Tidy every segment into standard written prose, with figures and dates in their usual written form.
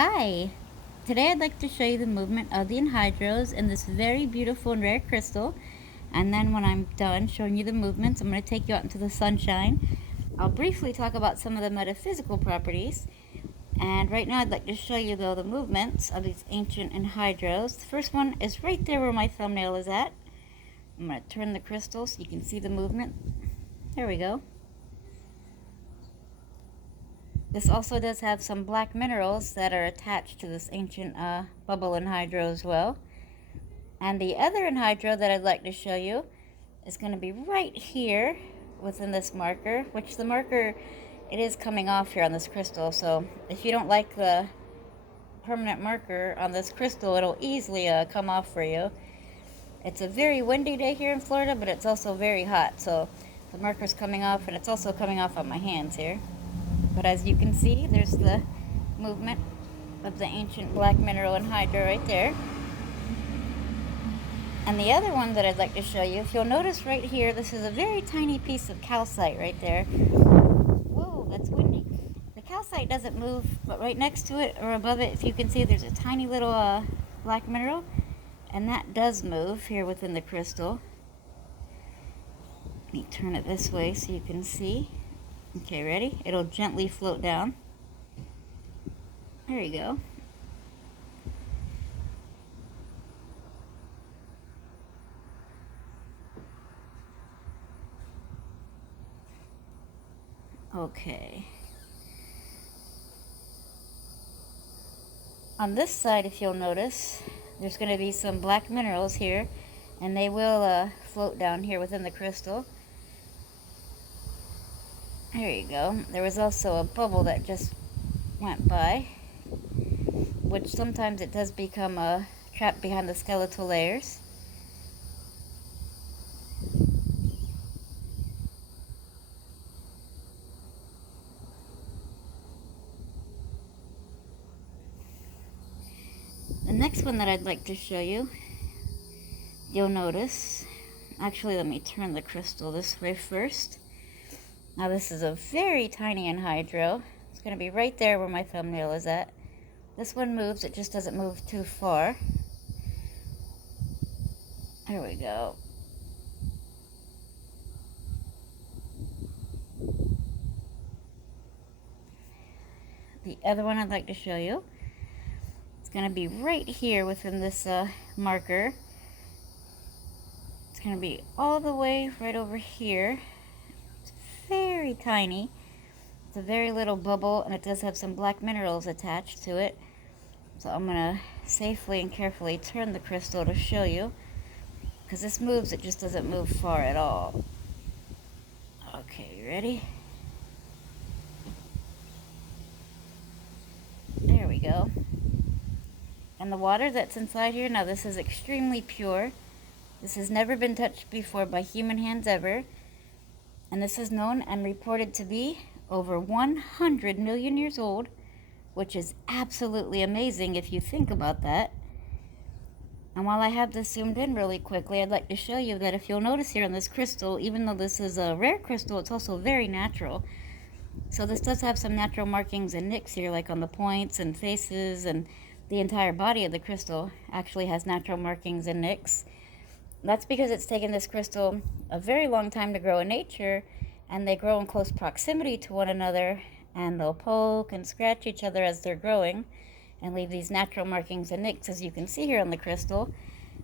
Hi! Today I'd like to show you the movement of the Enhydros in this very beautiful and rare crystal. And then when I'm done showing you the movements, I'm going to take you out into the sunshine. I'll briefly talk about some of the metaphysical properties. And right now I'd like to show you, though, the movements of these ancient Enhydros. The first one is right there where my thumbnail is at. I'm going to turn the crystal so you can see the movement. There we go. This also does have some black minerals that are attached to this ancient bubble enhydro as well. And the other enhydro that I'd like to show you is going to be right here within this marker, which the marker, it is coming off here on this crystal. So if you don't like the permanent marker on this crystal, it'll easily come off for you. It's a very windy day here in Florida, but it's also very hot. So the marker's coming off, and it's also coming off on my hands here. But as you can see, there's the movement of the ancient black mineral enhydro right there. And the other one that I'd like to show you, if you'll notice right here, this is a very tiny piece of calcite right there. Whoa, that's windy. The calcite doesn't move, but right next to it or above it, if you can see, there's a tiny little black mineral, and that does move here within the crystal. Let me turn it this way so you can see. Okay, ready? It'll gently float down. There you go. Okay. On this side, if you'll notice, there's going to be some black minerals here, and they will float down here within the crystal. There you go. There was also a bubble that just went by, which sometimes it does become trapped behind the skeletal layers. The next one that I'd like to show you, you'll notice, actually let me turn the crystal this way first. Now this is a very tiny enhydro. It's going to be right there where my thumbnail is at. This one moves, it just doesn't move too far. There we go. The other one I'd like to show you, it's going to be right here within this marker. It's going to be all the way right over here. Very tiny. It's a very little bubble, and it does have some black minerals attached to it. So I'm going to safely and carefully turn the crystal to show you, because this moves, it just doesn't move far at all. Okay, you ready? There we go. And the water that's inside here, now this is extremely pure. This has never been touched before by human hands ever. And this is known and reported to be over 100 million years old, which is absolutely amazing if you think about that. And while I have this zoomed in really quickly, I'd like to show you that if you'll notice here on this crystal, even though this is a rare crystal, it's also very natural. So this does have some natural markings and nicks here, like on the points and faces, and the entire body of the crystal actually has natural markings and nicks. That's because it's taken this crystal a very long time to grow in nature, and they grow in close proximity to one another, and they'll poke and scratch each other as they're growing and leave these natural markings and nicks, as you can see here on the crystal.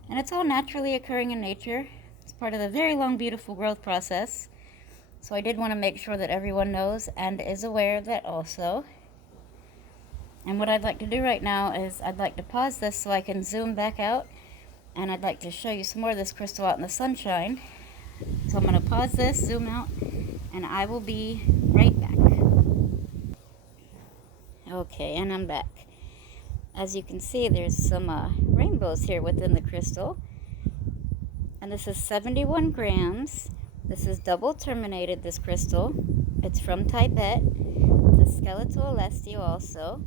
And it's all naturally occurring in nature. It's part of the very long, beautiful growth process. So I did want to make sure that everyone knows and is aware of that also. And what I'd like to do right now is I'd like to pause this so I can zoom back out, and I'd like to show you some more of this crystal out in the sunshine. So I'm going to pause this, zoom out, and I will be right back. Okay, and I'm back. As you can see, there's some rainbows here within the crystal. And this is 71 grams. This is double terminated, this crystal. It's from Tibet. The Skeletal ELESTIAL also.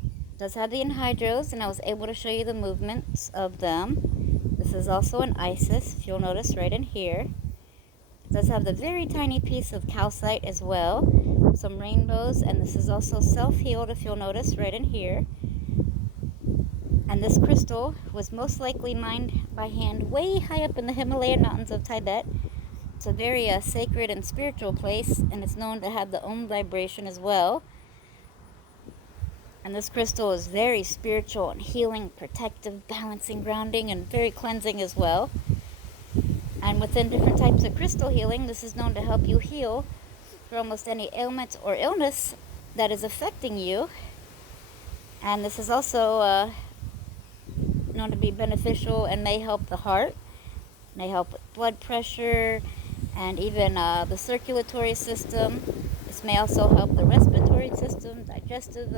It does have the enhydros, and I was able to show you the movements of them. This is also an Isis, if you'll notice right in here. It does have the very tiny piece of calcite as well, some rainbows, and this is also SelfHealed, if you'll notice right in here. And this crystal was most likely mined by hand way high up in the Himalayan mountains of Tibet. It's a very sacred and spiritual place, and it's known to have the Om vibration as well. And this crystal is very spiritual and healing, protective, balancing, grounding, and very cleansing as well. And within different types of crystal healing, this is known to help you heal for almost any ailment or illness that is affecting you. And this is also known to be beneficial and may help the heart, may help with blood pressure, and even the circulatory system. This may also help the respiratory system, digestive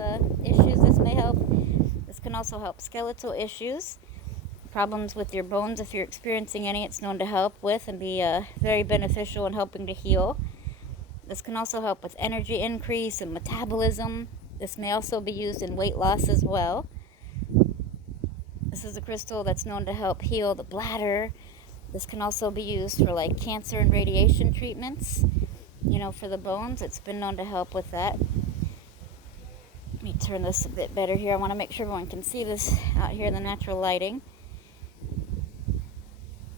issues this may help. This can also help skeletal issues, problems with your bones if you're experiencing any. It's known to help with and be very beneficial in helping to heal. This can also help with energy increase and metabolism. This may also be used in weight loss as well. This is a crystal that's known to help heal the bladder. This can also be used for like cancer and radiation treatments. You know, for the bones, it's been known to help with that. Let me turn this a bit better here. I want to make sure everyone can see this out here in the natural lighting.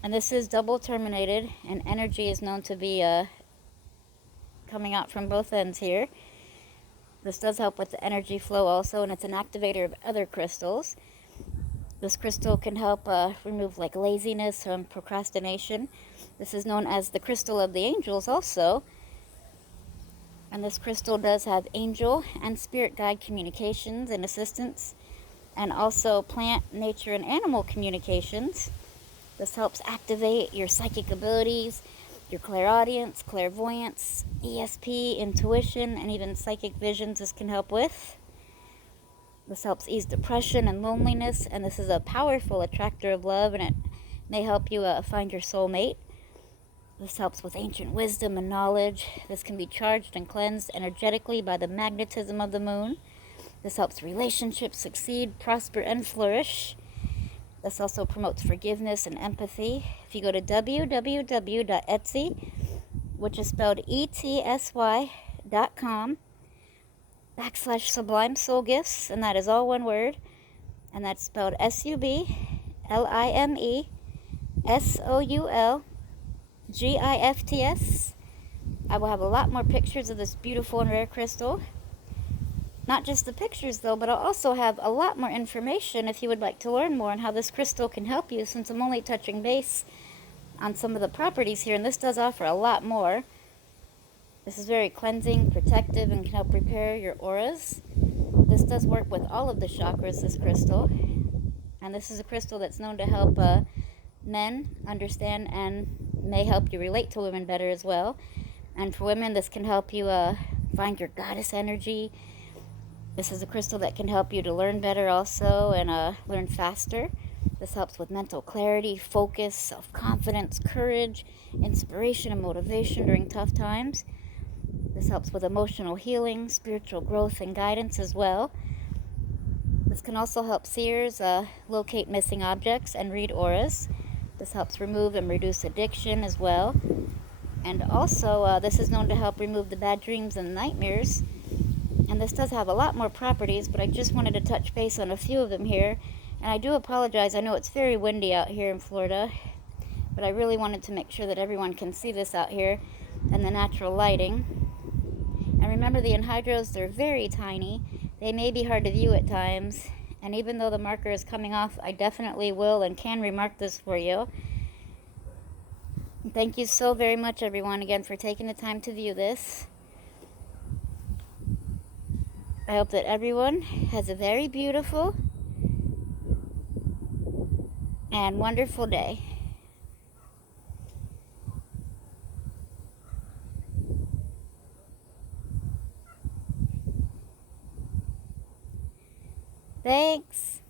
And this is double terminated, and energy is known to be coming out from both ends here. This does help with the energy flow also, and it's an activator of other crystals. This crystal can help remove like laziness and procrastination. This is known as the crystal of the angels also. And this crystal does have angel and spirit guide communications and assistance, and also plant, nature, and animal communications. This helps activate your psychic abilities, your clairaudience, clairvoyance, ESP, intuition, and even psychic visions this can help with. This helps ease depression and loneliness, and this is a powerful attractor of love, and it may help you find your soulmate. This helps with ancient wisdom and knowledge. This can be charged and cleansed energetically by the magnetism of the moon. This helps relationships succeed, prosper, and flourish. This also promotes forgiveness and empathy. If you go to www.etsy, which is spelled etsy.com/Sublime Soul Gifts, and that is all one word, and that's spelled SUBLIMESOULGIFTS. I will have a lot more pictures of this beautiful and rare crystal. Not just the pictures though, but I'll also have a lot more information if you would like to learn more on how this crystal can help you, since I'm only touching base on some of the properties here, and this does offer a lot more. This is very cleansing, protective, and can help repair your auras. This does work with all of the chakras, this crystal. And this is a crystal that's known to help men understand and may help you relate to women better as well. And for women, this can help you find your goddess energy. This is a crystal that can help you to learn better also and learn faster. This helps with mental clarity, focus, self-confidence, courage, inspiration, and motivation during tough times. This helps with emotional healing, spiritual growth, and guidance as well. This can also help seers locate missing objects and read auras. This helps remove and reduce addiction as well. And also, this is known to help remove the bad dreams and nightmares. And this does have a lot more properties, but I just wanted to touch base on a few of them here. And I do apologize. I know it's very windy out here in Florida, but I really wanted to make sure that everyone can see this out here in the natural lighting. And remember, the Enhydros, they're very tiny. They may be hard to view at times. And even though the marker is coming off, I definitely will and can remark this for you. Thank you so very much, everyone, again, for taking the time to view this. I hope that everyone has a very beautiful and wonderful day. Thanks.